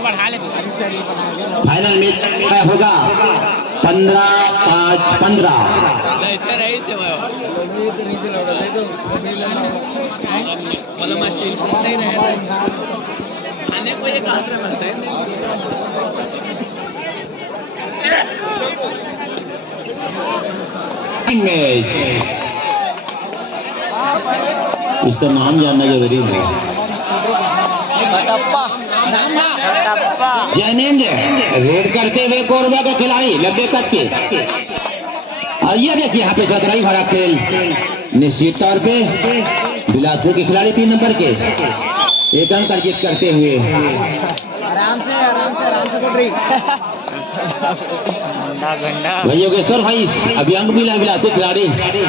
बढ़ा ले। Final match होगा 15-5-15। इसका नाम जानना जरूरी है। जैनेंद्र रेड करते हुए कोरबा के खिलाड़ी लंबे कद के। और ये देखिए यहाँ पे चतराई भरा खेल निश्चित तौर पे बिलासपुर के खिलाड़ी 3 नंबर के एक अंक अर्जित करते हुए आराम से बोल रही भाई योगेश्वर भाई अभी अंक मिला बिलासपुर खिलाड़ी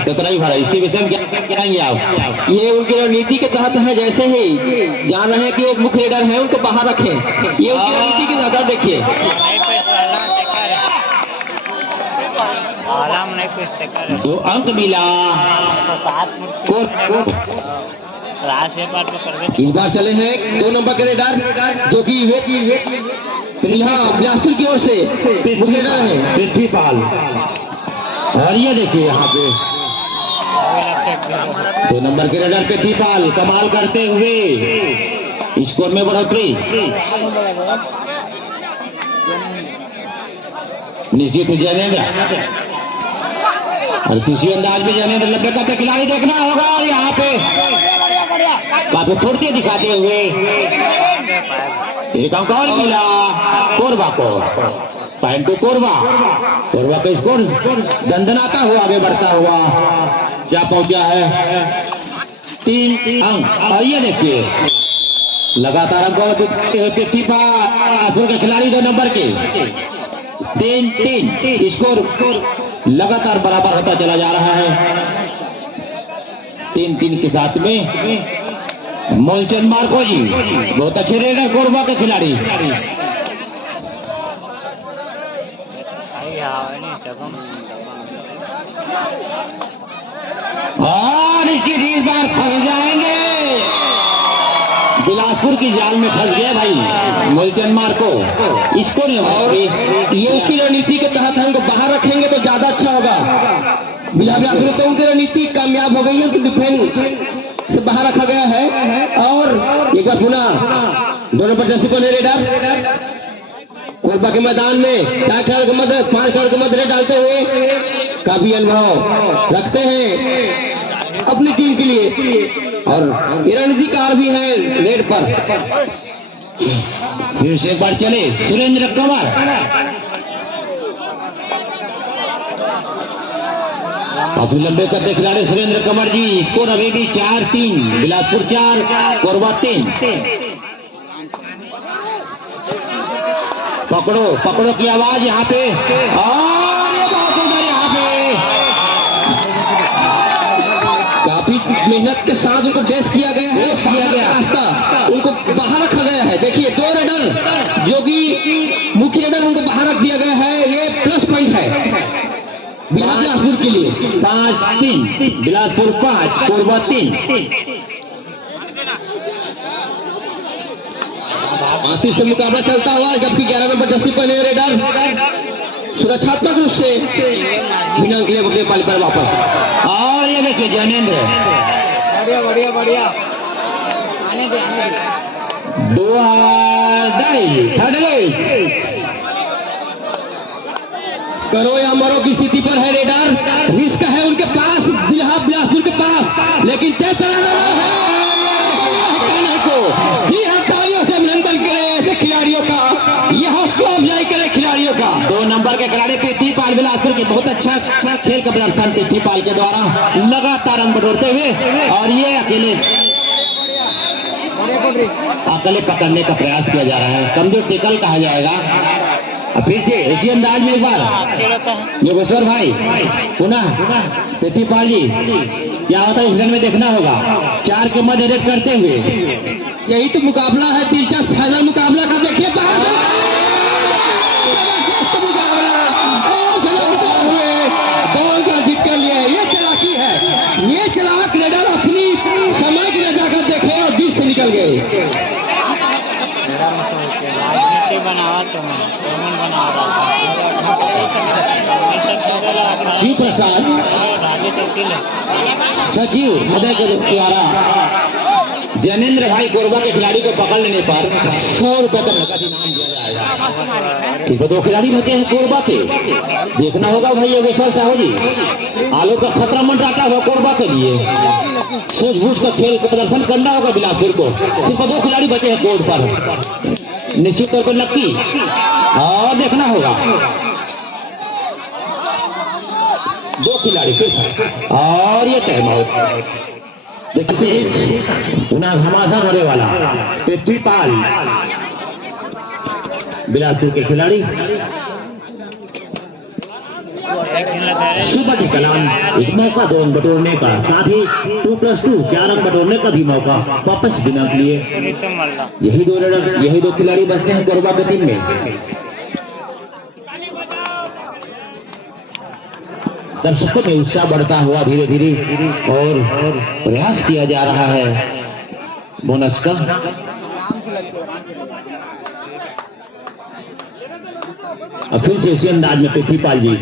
चतराई भरा। इसके विषय में क्या कहेंगे आप? ये उनकी रणनीति के तहत है। जैसे ही जान रहे हैं कि एक मुख्य लीडर है उनको बाहर रखें, ये उनकी रणनीति की नजर देखिए। दो अंक मिला। इस बार चले हैं 2 नंबर के रेडर जो कि बिलासपुर की ओर से मुख्य लीडर है पृथ्वीपाल। और ये देखिए यहाँ पे 2 नंबर के रेडर पृथ्वीपाल कमाल करते हुए स्कोर में बढ़ोतरी। निश्चित जैनेंद्र और किसी अंदाज में जैनेंद्र लंबे कद के खिलाड़ी देखना होगा। और यहाँ पे काफी फुर्ती दिखाते हुए एक अंक और मिला कोरबा को। पॉइंट टू कोरबा का स्कोर दंदनाता हुआ आगे बढ़ता हुआ क्या पहुंचा है 3 अंक। और ये देखिए लगातार अंक पृथ्वीपाल के खिलाड़ी 2 नंबर के 3-3 स्कोर लगातार बराबर होता चला जा रहा है। 3-3 के साथ में मूलचंद मार्को जी बहुत अच्छे रेडर कोरबा के खिलाड़ी। और इस बार फंस जाएंगे। बिलासपुर की जाल में फंस गया भाई मूलचंद मार्को। इसको और ये उसकी रणनीति के तहत है, उनको बाहर रखेंगे तो ज्यादा अच्छा होगा। बिलासपुर तो उनकी रणनीति कामयाब हो गई है, उनको डिफेंस से बाहर रखा गया है। और एक बार पुनः दोनों पर जैसे बने रेडर कोरबा के मैदान में 4 खिलाड़ियों के मध्य 5 खिलाड़ियों के मध्य डालते हुए काफी अनुभव रखते हैं अपनी टीम के लिए। और रणनीतिकार भी है रेड पर। फिर से एक बार चले सुरेंद्र कंवर। काफी लंबे कद खिलाड़ी सुरेंद्र कंवर जी। स्कोर अभी भी 4-3 बिलासपुर 4 कोरबा 3। पकड़ो की आवाज यहाँ पे। और ये बहुत सुंदर यहाँ पे काफी मेहनत के साथ उनको डेस्क किया गया है, रास्ता उनको बाहर रखा गया है। देखिए 2 रेडर जो कि मुख्य रेडर उनको बाहर रख दिया गया है, ये प्लस पॉइंट है बिलासपुर के लिए। 5-3 बिलासपुर 5 कोरबा 3। आतिश से मुकाबला चलता हुआ, जबकि 11 नंबर जस्सी पहने रेडर सुरक्षात्मक रूप से बिना के लिए अपने पाली पर वापस। और ये देखिए जैनेंद्र बढ़िया आने दे 2 करो या मरो की स्थिति पर है रेडर। रिस्क है उनके पास बिलासपुर के पास, लेकिन तय चलाना है को। जी हाँ, तालियों से अभिनंदन करें ऐसे खिलाड़ियों का, ये हौसला अफजाई करे खिलाड़ियों का। 2 नंबर के खिलाड़ी पृथ्वीपाल बिलासपुर के बहुत अच्छा खेल का प्रदर्शन पृथ्वीपाल के द्वारा लगातार अंक बटोरते हुए। और ये अकेले पकड़ने का प्रयास किया जा रहा है, कमजोर टेकल कहा जाएगा। फिर से उसी अंदाज में एक बार योगेश्वर भाई पुनः पृथ्वीपाल जी क्या होता है इस रन में देखना होगा। 4 के मध्य रेड करते हुए यही तो मुकाबला है, दिलचस्प फाइनल मुकाबला का। देखिए जीत कर लिया, ये चलाकी है, ये चला के राजनीति बनावा तो कौन बनावा शिव प्रसाद सचिव मदय के द्वारा जैनेन्द्र भाई कोरबा के खिलाड़ी को पकड़ लेने पर 100 रुपए का नकद इनाम दिया जाएगा। ठीक है, 2 खिलाड़ी बचे हैं कोरबा के। देखना होगा भाई योगेश्वर साहू जी, आलू का खतरा मंडराता हुआ कोरबा के लिए सूझबूझ कर खेल को प्रदर्शन करना होगा बिलासपुर को। सिर्फ 2 खिलाड़ी बचे हैं कोर्ट पर, निश्चित तौर पर लक्की और देखना होगा 2 खिलाड़ी सिर्फ। और ये टाइम आउट देखिए पुनः घमासान होने वाला पृथ्वीपाल बिलासपुर के खिलाड़ी सुबह की कलाम एक मौका 2 अंक बटोरने का, साथ ही 2+2 4 अंक बटोरने का भी मौका वापस बिना लिए। यही 2 खिलाड़ी बचते हैं कोरबा की टीम में। दर्शकों में उत्साह बढ़ता हुआ धीरे धीरे और प्रयास किया जा रहा है बोनस का। अब फिर से इसी अंदाज में पृथ्वीपाल जी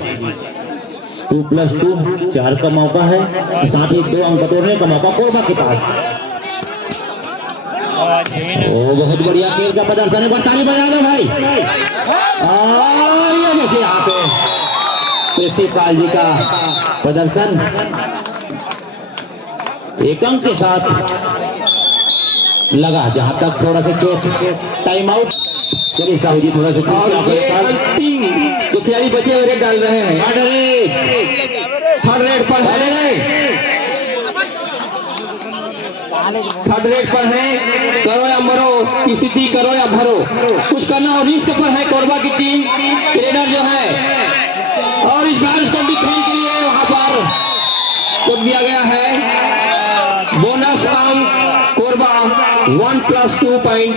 2+2 4 का मौका है, साथ ही 2 अंक तोड़ने का मौका कोरबा के पास। ओ बहुत बढ़िया खेल का प्रदर्शन है, ताली बजा दो भाई। और ये देखिए यहाँ पे पृथ्वीपाल जी का प्रदर्शन 1 अंक के साथ लगा। जहां तक थोड़ा सा चोट टाइम आउट चलिए साहू जी थोड़ा सा अंतिम 2 खिलाड़ी बचे हुए डाल रहे हैं। थर्ड रेड पर है, करो या मरो, स्थिति करो या भरो, कुछ करना और रिस्क पर है कोरबा की टीम। ट्रेडर जो है और इस बार इसको डिफेंड के लिए वहां पर रोक दिया गया है। बोनस अंक कोरबा 1+2 पॉइंट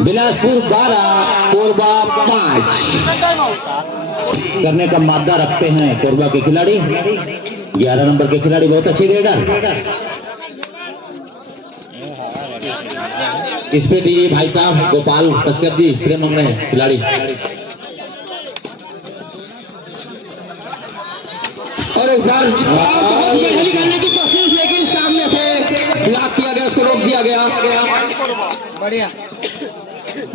बिलासपुर 12 कोरबा 5 करने का मादा रखते हैं कोरबा के खिलाड़ी। 11 नंबर के खिलाड़ी बहुत अच्छी रेडर। इस पे दीजिए भाई साहब गोपाल कश्यप जी स्प्रे मांग रहे हैं खिलाड़ी। और एक बार निकालने की कोशिश, लेकिन सामने से ब्लॉक किया गया, उसको रोक दिया गया। बढ़िया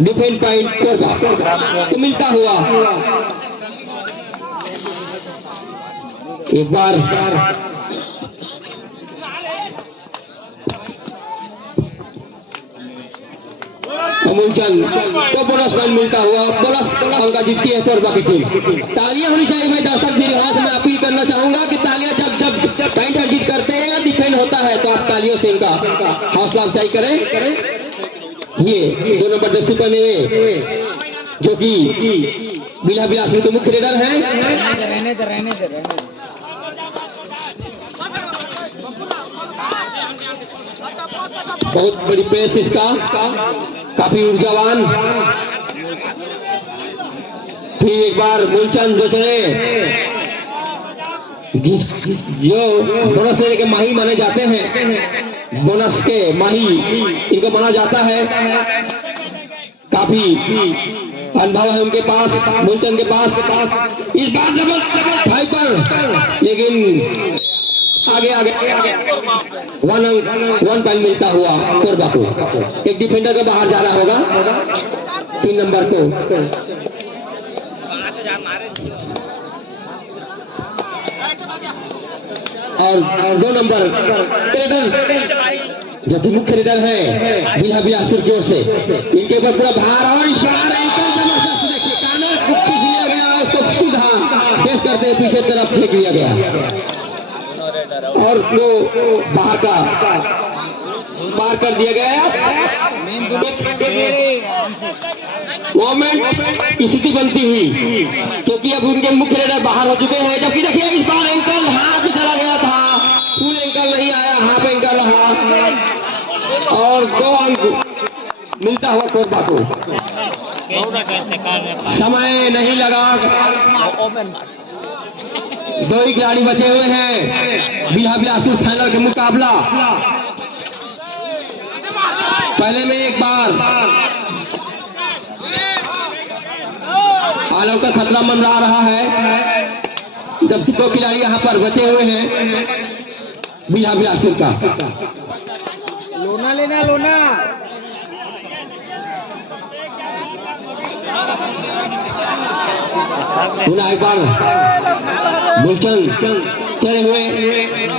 डिफेंस पॉइंट कोरबा तो मिलता हुआ। एक बार मूलचंद तो बोनस पॉइंट मिलता हुआ, बोनस अंक जीतती है कोरबा की टीम। तालियां होनी चाहिए भाई दर्शक भी। यहाँ से मैं अपील करना चाहूंगा कि तालियां जब पॉइंट अर्जित करते हैं या डिफेंड होता है तो आप तालियों से इनका हौसला अफजाई करें। ये 2 नंबर जर्सी पहने हुए जो कि बिलासपुर के मुख्य रेडर हैं। रहने दे। बहुत बड़ी पेस इसका, काफी ऊर्जावान। फिर एक बार मूलचंद जो बोनस लेने के माही माने जाते हैं, बोनस के माही इनको माना जाता है। काफी अनुभव है उनके पास, मूलचंद के पास। इस बार डबल भाई पर, लेकिन आगे 1 पॉइंट मिलता हुआ कोरबा को। एक डिफेंडर का बाहर जा रहा होगा 3 नंबर को। और 2 नंबर रेडर जो कि मुख्य रेडर है बिलासपुर की ओर से, इनके ऊपर पूरा भार। और इस बार जबरदस्त देखिए कानून खींच लिया गया, उसको सीधा फेस करते पीछे तरफ फेंक दिया गया और वो बाहर कर दिया गया। मोमेंट की स्थिति बनती हुई, क्योंकि अब उनके मुख्य रेडर बाहर हो चुके हैं। जबकि देखिए इस बार एंकल हाथ चला गया था, फुल एंकल नहीं आया, हाफ एंकल रहा और 2 अंक मिलता हुआ कोरबा को। समय नहीं लगा। दो ही खिलाड़ी बचे हुए हैं बिहार बिलासपुर फाइनल के मुकाबला। पहले में एक बार आलम का खतरा मंडरा रहा है, जबकि दो खिलाड़ी यहाँ पर बचे हुए हैं बिहार बिलासपुर का। लोना लेना लोना। पुनः एक बार मूलचंद चढ़े हुए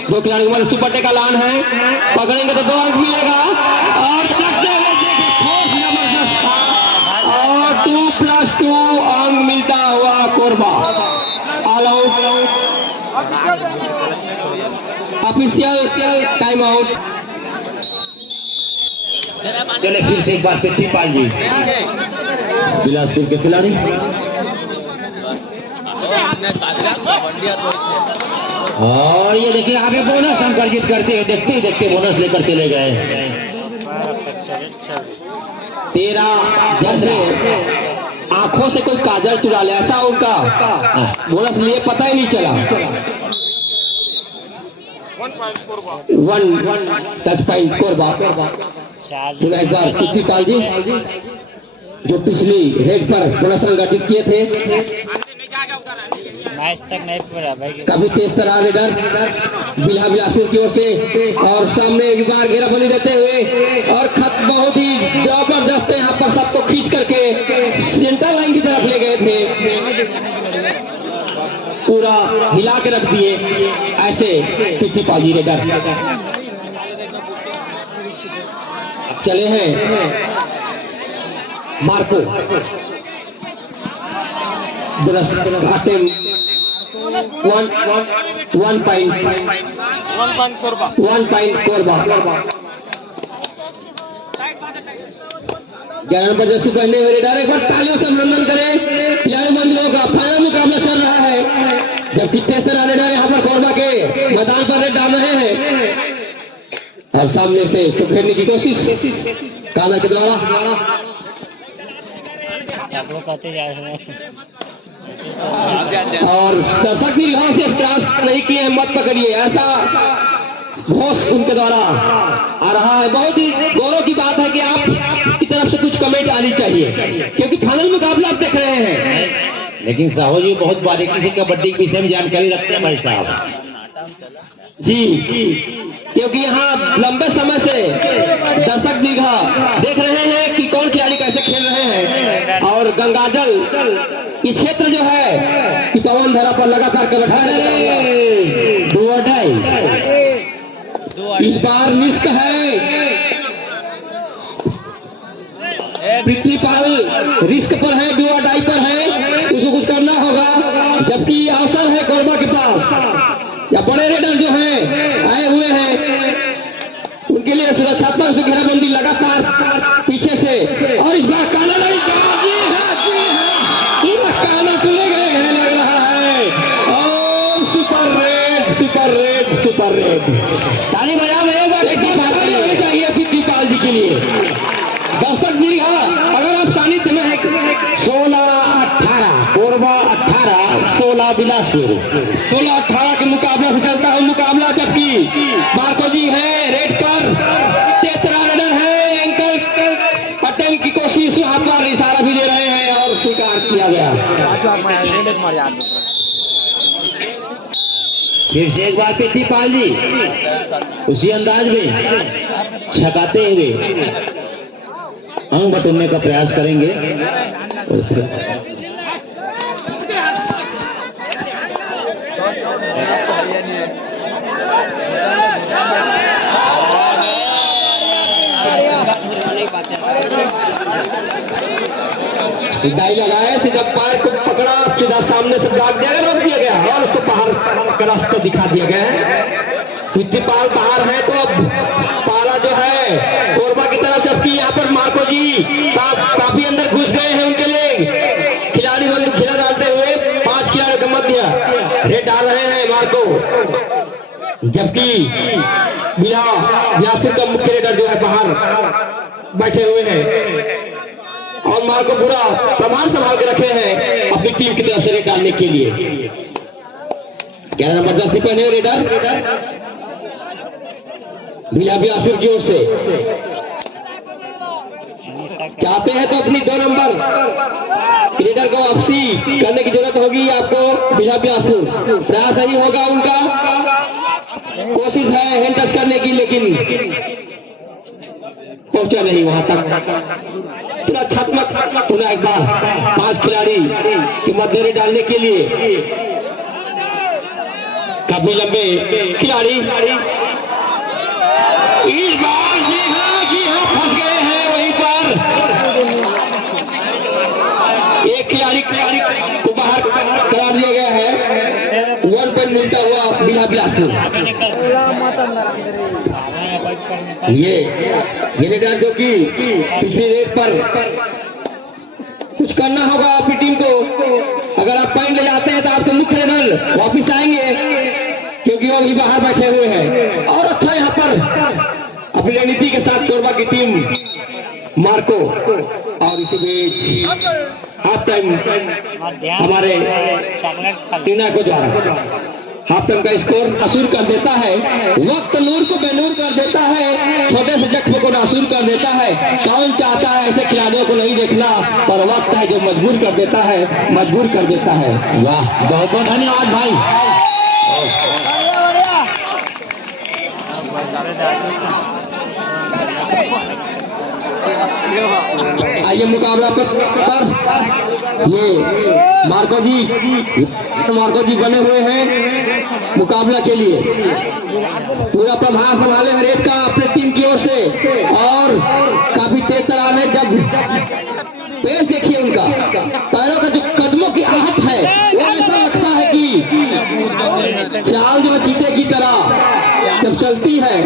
दो खिलाड़ी उमर सुपट्टे का लान है, पकड़ेंगे तो 2 अंक मिलेगा और लगते हुए ठोस जबरदस्त था और 2+2 अंक मिलता हुआ Korba. All out, official time out. चले फिर से एक बार पृथ्वीपाल जी बिलासपुर के खिलाड़ी। और ये देखिए आगे बोनस हम अर्जित करते हैं, देखते ही देखते बोनस लेकर चले गए। 13 जैसे आंखों से कोई काजल चुरा ले ऐसा उनका बोनस लिए पता ही नहीं चला। 1 टच पॉइंट कोरबा। एक बार पृथ्वीपाल जी जो पिछली रेड पर बोनस संगठित किए थे, मैच तक नहीं पूरा भाई। काफी तेज तरह रेडर बिहार बिलासपुर की ओर से और सामने एक बार घेराबंदी देते हुए और खत बहुत ही जबरदस्त यहाँ पर सबको खींच करके सेंटर लाइन की तरफ ले गए थे, पूरा हिला के रख दिए ऐसे पृथ्वीपाल जी रेडर। चले हैं Marco bonus attempt 1 point Korba. 11 number Jersey पहने हुए रेडर एक बार तालियों से अभिनंदन करें। खिलाड़ी मंजिलों का फाइनल मुकाबला चल रहा है, जबकि तेसरा रेडर यहाँ पर कोरबा के मैदान पर रेड डाल रहे हैं और सामने से इसको खेलने की कोशिश काना के द्वारा कहते जा रहे हैं। और दर्शक भी यहाँ से त्रास नहीं किए हैं, मत पकड़िए ऐसा घोष उनके द्वारा आ रहा है। बहुत ही गौरव की बात है कि आप की तरफ से कुछ कमेंट आनी चाहिए, क्योंकि फाइनल मुकाबला आप देख रहे हैं। लेकिन साहू जी बहुत बारीकी से कबड्डी के विषय में जानकारी रखते हैं भाई साहब जी, क्योंकि यहाँ लंबे समय से दर्शक दीर्घा देख रहे हैं कि कौन खिलाड़ी कैसे खेल रहे हैं। और गंगाजल की क्षेत्र जो है कि पवन धरा पर लगातार कबड्डी 2 इस बार निष्क है। पृथ्वीपाल रिस्क पर है, 2 पर है, उसको कुछ करना होगा, जबकि अवसर है कोरबा के पास। या बड़े रेडर जो हैं आए हुए हैं उनके लिए सुरक्षात्मक से घेराबंदी लगातार पीछे से। और इस बार काला नहीं पूरा काला चले गए हैं लग रहा है। और सुपर रेड ताली बजा होनी चाहिए पृथ्वीपाल जी के लिए। दर्शक दीर्घा अगर आप सानिध्य में है 16-18 कोरबा 18 16 बिलासपुर 16-18 के मुकाबला से चलता है मुकाबला, जबकि मार्को जी है रेड पर, तेसरा रेडर है एंकल अटेम्प्ट की कोशिश यहाँ पर इशारा भी दे रहे हैं और स्वीकार किया गया। फिर से एक बार पृथ्वीपाल जी उसी अंदाज में छकाते हुए अंक बटोरने का प्रयास करेंगे। डाई लगाए, सीधा पैर को पकड़ा, सीधा सामने से ब्लॉक दिया गया, रोक दिया गया और उसको बाहर का रास्ता दिखा दिया गया है। पृथ्वीपाल बाहर है तो अब पाला जो है कोरबा की तरफ, जबकि यहाँ पर मार्को जी काफी अंदर घुस गए हैं। उनके लिए खिलाड़ी बंदूक खिला डालते हुए 5 खिलाड़ियों का मध्य रेड डाल रहे हैं मार्को, जबकि बिलासपुर का मुख्य रेडर जो है बाहर बैठे हुए हैं और मार्को पूरा प्रभार संभाल के रखे हैं अपनी टीम की तरफ से रेड डालने के लिए। 11 नंबर जर्सी पहने हुए रेडर बिलासपुर की ओर से चाहते हैं तो अपनी 2 नंबर रेडर को वापसी करने की जरूरत होगी आपको। बिलासपुर प्रयास नहीं होगा उनका, कोशिश है हैंड टच करने की, लेकिन पहुंचा नहीं वहां तक। थोड़ा छात्मक पुनः एक बार 5 खिलाड़ी की मध्य डालने के लिए काफी लंबे खिलाड़ी इस बार जी हाँ फंस गए हैं वहीं पर। एक खिलाड़ी को बाहर करार दिया गया है। 1 पॉइंट मिलता हुआ बिलासपुर। ये रेडर जो कि पिछली रेट पर कुछ करना होगा आपकी टीम को। अगर आप पॉइंट ले जाते हैं तो आपके मुख्य रेडर वापिस आएंगे, क्योंकि वो भी बाहर बैठे हुए हैं। और अच्छा यहाँ पर अपनी रणनीति के साथ कोरबा की टीम मार्को, और इसी बीच हाफ टाइम हमारे टीना को द्वारा हाफ टाइम का स्कोर नासूर कर देता है। वक्त नूर को बेनूर कर देता है, छोटे से जख्म को नासूर कर देता है। कौन चाहता है ऐसे खिलाड़ियों को नहीं देखना, पर वक्त है जो मजबूर कर देता है, मजबूर कर देता है। वाह, बहुत बहुत धन्यवाद भाई। आइए मुकाबला पर ये मार्को जी बने हुए हैं मुकाबला के लिए। पूरा प्रभाव संभाले हैं रेड का अपने टीम की ओर से, और काफी तेज तरार है। जब पेस देखिए उनका, पैरों का जो कदमों की आहट है वो ऐसा लगता है कि चाल जो चीते की तरह जब चलती है,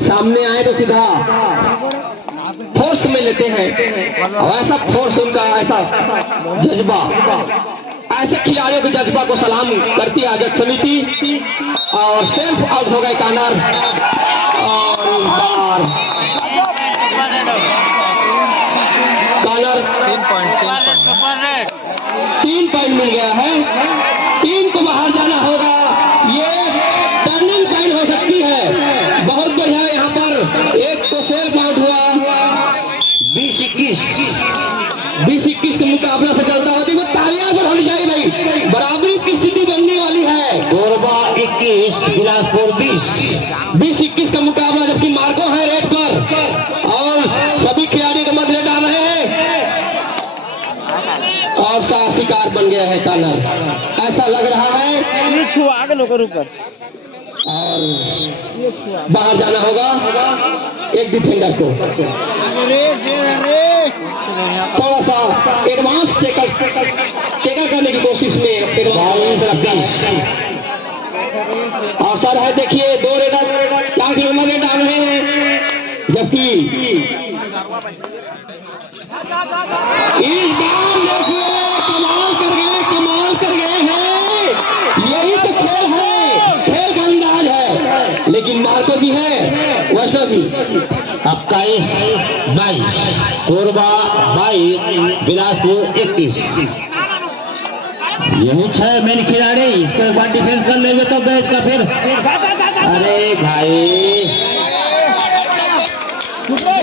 सामने आए तो सीधा फोर्स में लेते हैं। और ऐसा फोर्स उनका, ऐसा जज्बा, ऐसे खिलाड़ियों के जज्बा को सलाम करती है आयोजक समिति। और सेल्फ आउट हो गए कानर, और इस बार कानर 3 पॉइंट मिल गया है। टीम को बाहर जाना होगा, ये टर्निंग पॉइंट हो सकती है। बहुत बढ़िया यहाँ पर एक तो सेल्फ आउट हुआ। 20-21 का मुकाबला से चलता होती है, तालियां पर होनी चाहिए भाई। बराबरी की स्थिति बनने वाली है। कोरबा 21 बिलासपुर 20-21 का मुकाबला, जबकि मार्को है रेड पर और सभी खिलाड़ी का मत लेट आ रहे हैं। और शिकार बन गया है कानर, ऐसा लग रहा है। ये छुआ के लोग ऊपर और बाहर जाना होगा एक डिफेंडर को। थोड़ा सा एडवांस टेकल करने की कोशिश में अवसर है। देखिए 2 रेडर 4 किलोमीटर डाल रहे हैं, जबकि इस बार देखिए कमाल कर गए हैं। यही तो खेल है, खेल का अंदाज है। लेकिन मार्को जी है, वैष्णव जी 21-22 कोरबा 22 बिलासपुर 21। यही 6 मेन खिलाड़ी, इसको एक बार डिफेंस कर लेंगे तो मैच का फिर। अरे भाई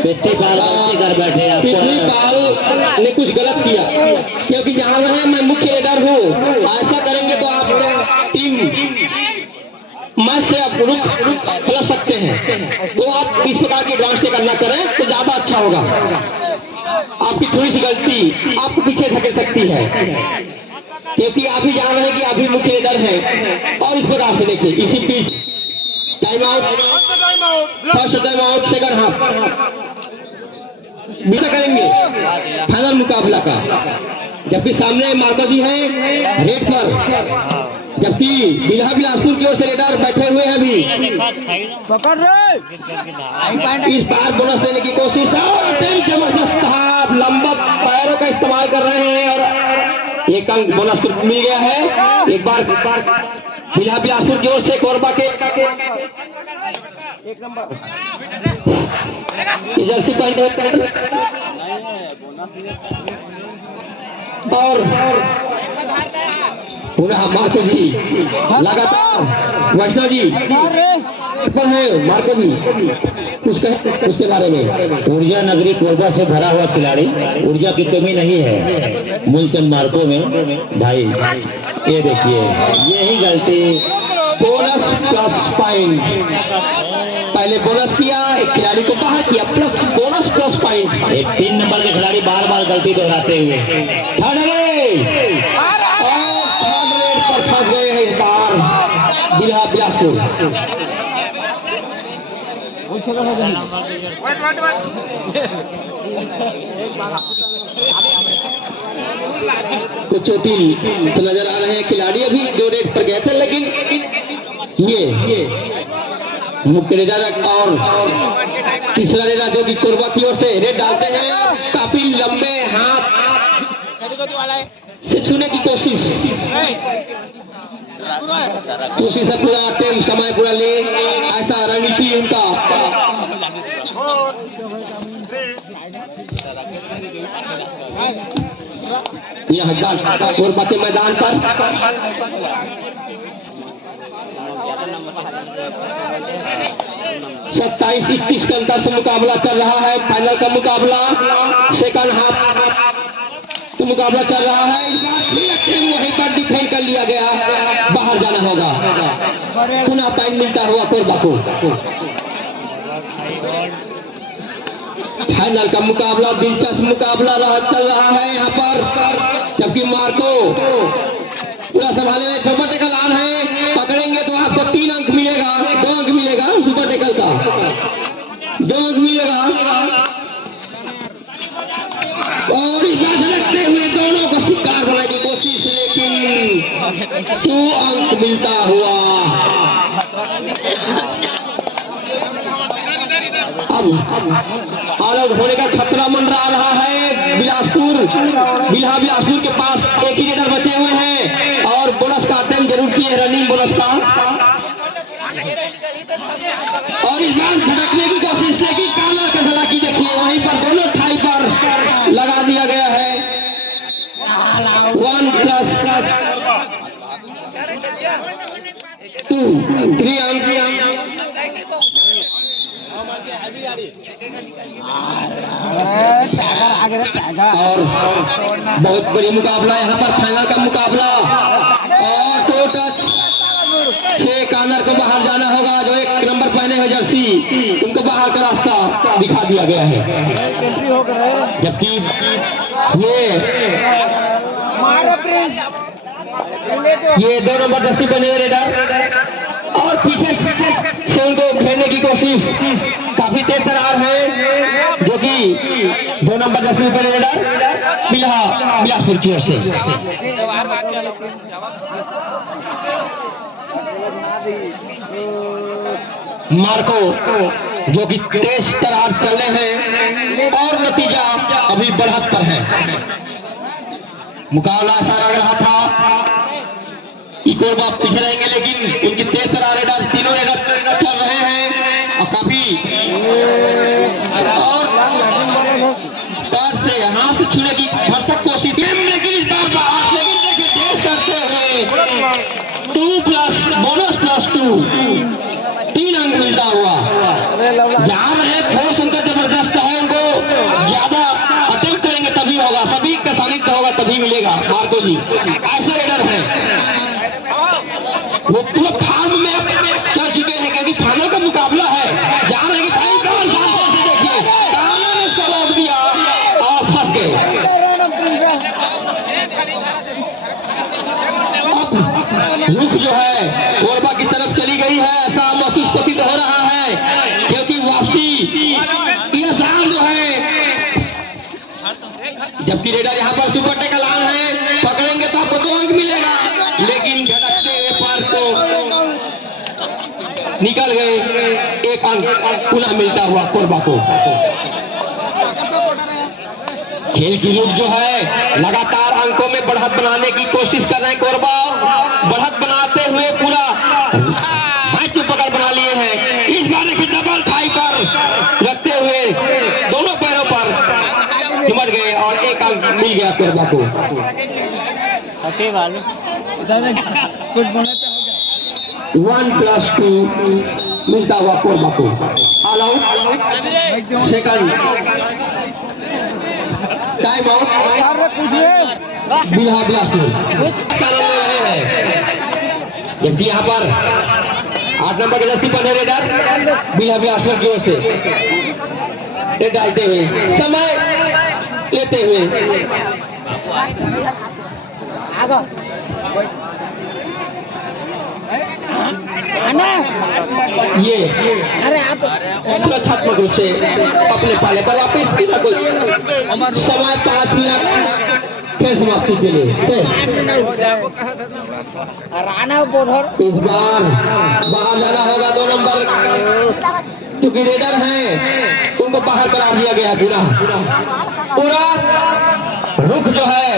पिट्ठी पाल कर बैठे आप। पिछली पाल ने कुछ गलत किया, क्योंकि जहां है मैं मुख्य रेडर हूँ। ऐसा करेंगे तो आप टीम मैच से आप रुक पलट सकते हैं। तो आप इस प्रकार की एडवांस करना करें तो ज्यादा अच्छा होगा। आपकी थोड़ी सी गलती आपको पीछे धकेल सकती है, क्योंकि आप ही जान रहे हैं कि आप ही मुख्य रेडर हैं। और इस प्रकार से देखिए इसी बीच time out, first time out, second half बीता करेंगे फाइनल मुकाबला का। जबकि सामने मार्को जी हैं रेड पर, जबकि बिलासपुर की ओर से रेडर बैठे हुए हैं अभी। पकड़ रहे इस बार बोनस लेने की कोशिश, जबरदस्त हाथ, लंबा पैरों का इस्तेमाल कर रहे हैं और एक अंक बोनस मिल गया है। एक बार बिलासपुर की ओर से कोरबा के 1 नंबर जर्सी पहन और पुनः मार्को जी लगातार वैष्णव जी पर है मार्को जी कुछ कहें उसके बारे में। ऊर्जा नगरी कोरबा से भरा हुआ खिलाड़ी, ऊर्जा की कमी नहीं है मूलचंद मार्को में भाई। ये देखिए यही गलती। बोनस प्लस पॉइंट, पहले बोनस किया, एक खिलाड़ी को बाहर किया, प्लस बोनस प्लस पॉइंट। एक 3 नंबर के खिलाड़ी बार बार गलती दोहराते हुए थर्ड रेड पर फंस गए हैं इस बार बिल्हा बिलासपुर। तो चोटिल से नजर आ रहे हैं खिलाड़ी, अभी 2 रेड पर गए थे, लेकिन ये मुख्य रेडर और तीसरा रेडर जो कि कोरबा की ओर से रेड डालते हैं, काफी लंबे हाथ से छूने की कोशिश है, पूरा टाइम समय पूरा ले, ऐसा रणनीति उनका। यहाँ कोरबा के मैदान पर 27-21 के अंतर से मुकाबला चल रहा है। फाइनल का मुकाबला, सेकंड हाफ का मुकाबला चल रहा है। इस बार फिर वहीं पर डिफेंड कर लिया गया, बाहर जाना होगा, पुनः टाइम मिलता हुआ कोरबा को। फाइनल का मुकाबला, दिलचस्प मुकाबला चल रहा है यहाँ पर, जबकि मार्को पूरा संभाले में सुपर टेकल आन है, पकड़ेंगे तो आपको 3 अंक मिलेगा, 2 अंक मिलेगा सुपर टेकल का, 2 अंक मिलेगा। और इस बार रखते हुए दोनों को शिकार बनाने की कोशिश, लेकिन 2 अंक मिलता हुआ। अब ऑल आउट होने का खतरा मंडरा रहा है बिलासपुर के पास एक ही रेडर बचे हुए हैं और बोनस का अटेम्प्ट जरूर किए, रनिंग बोनस का। और इस बार धड़कने की कोशिश, लेकिन काला का धड़ाकी देखिए, वहीं पर दोनों ठाई पर लगा दिया गया है। 1+2 3 अंक। और बहुत बड़ी मुकाबला यहाँ पर, फाइनल का मुकाबला, और 2 टच 6 कॉर्नर को बाहर जाना होगा। जो 1 नंबर पहने हुए जर्सी, उनको बाहर का रास्ता दिखा दिया गया है, जबकि ये 2 नंबर जर्सी पहने हुए रेडर और पीछे से उनको घेरने की कोशिश, काफी तेज तरार है, जो कि 2 नंबर जर्सी पहने रेडर बिलासपुर की ओर से। मार्को जो कि तेज तरार चल रहे हैं और नतीजा अभी बढ़त पर है। मुकाबला ऐसा लग रहा था कि कोरबा पीछे रहेंगे, लेकिन उनकी तेज तरार रेडर, तीनों रेडर चल रहे हैं और काफी, और पैर से हाथ से छूने की भरसक कोशिश, लेकिन इस बार लेकिन देखिए तेज करते हुए 2+ बोनस +2 3 अंक मिलता हुआ। जहां है फोर्स उनका जबरदस्त है, उनको ज्यादा अटेम्प्ट करेंगे तभी होगा, सभी का सानिध्य होगा तभी मिलेगा। मार्को जी ऐसे रेडर है, वो पूरे फार्म में चल चुके हैं, क्योंकि फाइनल का मुकाबला है। जहां रहेगी देखिए काला ने उसको रोक दिया और फंस गए। रुख जो है कोरबा की तरफ चली गई है, ऐसा महसूस प्रतीत हो रहा है, क्योंकि वापसी ये शाम जो है, जबकि रेडर यहाँ पर सुपर टेकल आन है, पकड़ेंगे तो आपको 2 अंक मिलेगा, लेकिन झटकते हुए पार को निकल गए, 1 अंक पुनः मिलता हुआ कोरबा को। खेल की रुख जो है लगातार अंकों में बढ़त बनाने की कोशिश कर रहे हैं कोरबा, बढ़त बनाते हुए पूरा मैच पकड़ बना लिए हैं। इस बार की डबल थाई पर रखते हुए दोनों पैरों पर चिमट गए और 1 अंक मिल गया कोरबा को। सके वाले कुछ बोलना चाहोगे? 1+2 मिलता हुआ कोरबा को। All out, second time out Bilha Bilaspur. जबकि यहाँ पर 8 नंबर के दस्ती पर रेडर बिल्हा बिलासपुर की ओर से रेड डालते हुए समय लेते हुए ये सुरक्षात्मक रूप से अपने पाले पर वापिस समय 5 मिनट खेल समाप्ति के लिए इस बार बाहर जाना होगा 2 नंबर, क्योंकि रेडर हैं उनको बाहर करा दिया गया। पूरा रुख जो है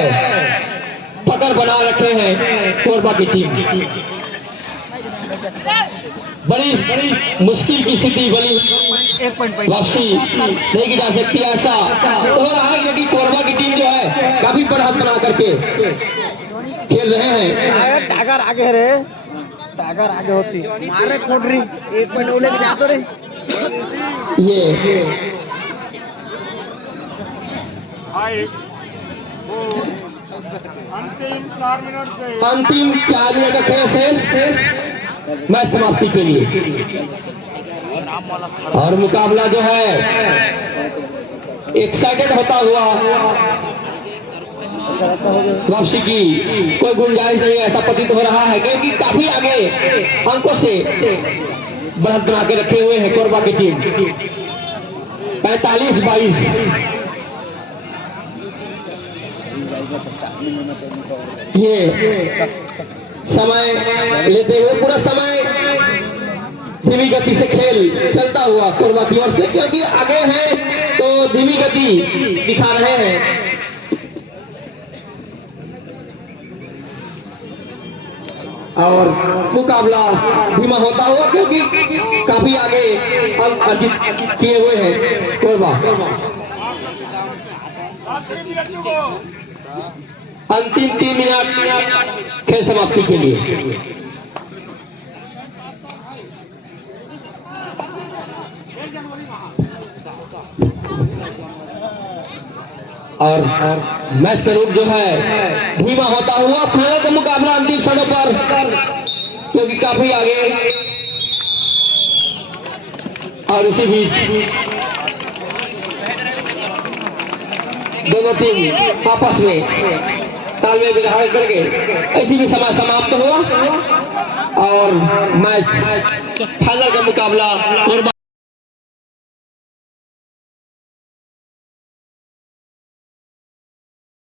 पकड़ बना रखे हैं कोरबा की टीम। बड़ी मुश्किल की स्थिति बनी, वापसी नहीं की जा सकती। ऐसा हो रहा है कि कोरबा की टीम जो है काफी बढ़त बना करके खेल रहे हैं। टागर आगे रे, टागर आगे होती मारे कोडरी 1 पॉइंट ओले के जातो रे। ये अंतिम 4 मिनट का खेल शेष मैच समाप्ति के लिए। और मुकाबला जो है एक्साइटेड होता हुआ वापसी की कोई गुंजाइश नहीं, ऐसा प्रतीत हो रहा है क्योंकि काफी आगे अंकों से बढ़त बना के रखे हुए हैं कोरबा की टीम। 45-22 ये समय लेते हुए पूरा समय धीमी गति से खेल चलता हुआ कोरबा की ओर से, क्योंकि आगे हैं तो धीमी गति दिखा रहे हैं। और मुकाबला धीमा होता हुआ क्योंकि काफी आगे अंक अर्जित किए हुए हैं कोरबा। अंतिम 3 मिनट खेल समाप्ति के लिए। और मैच का रूप जो है धीमा होता हुआ फाइनल का मुकाबला अंतिम क्षणों पर, क्योंकि काफी आगे। और इसी बीच दोनों टीम आपस में तालमेल बिठाकर करके ऐसी भी समय समाप्त हुआ और मैच फाइनल का मुकाबला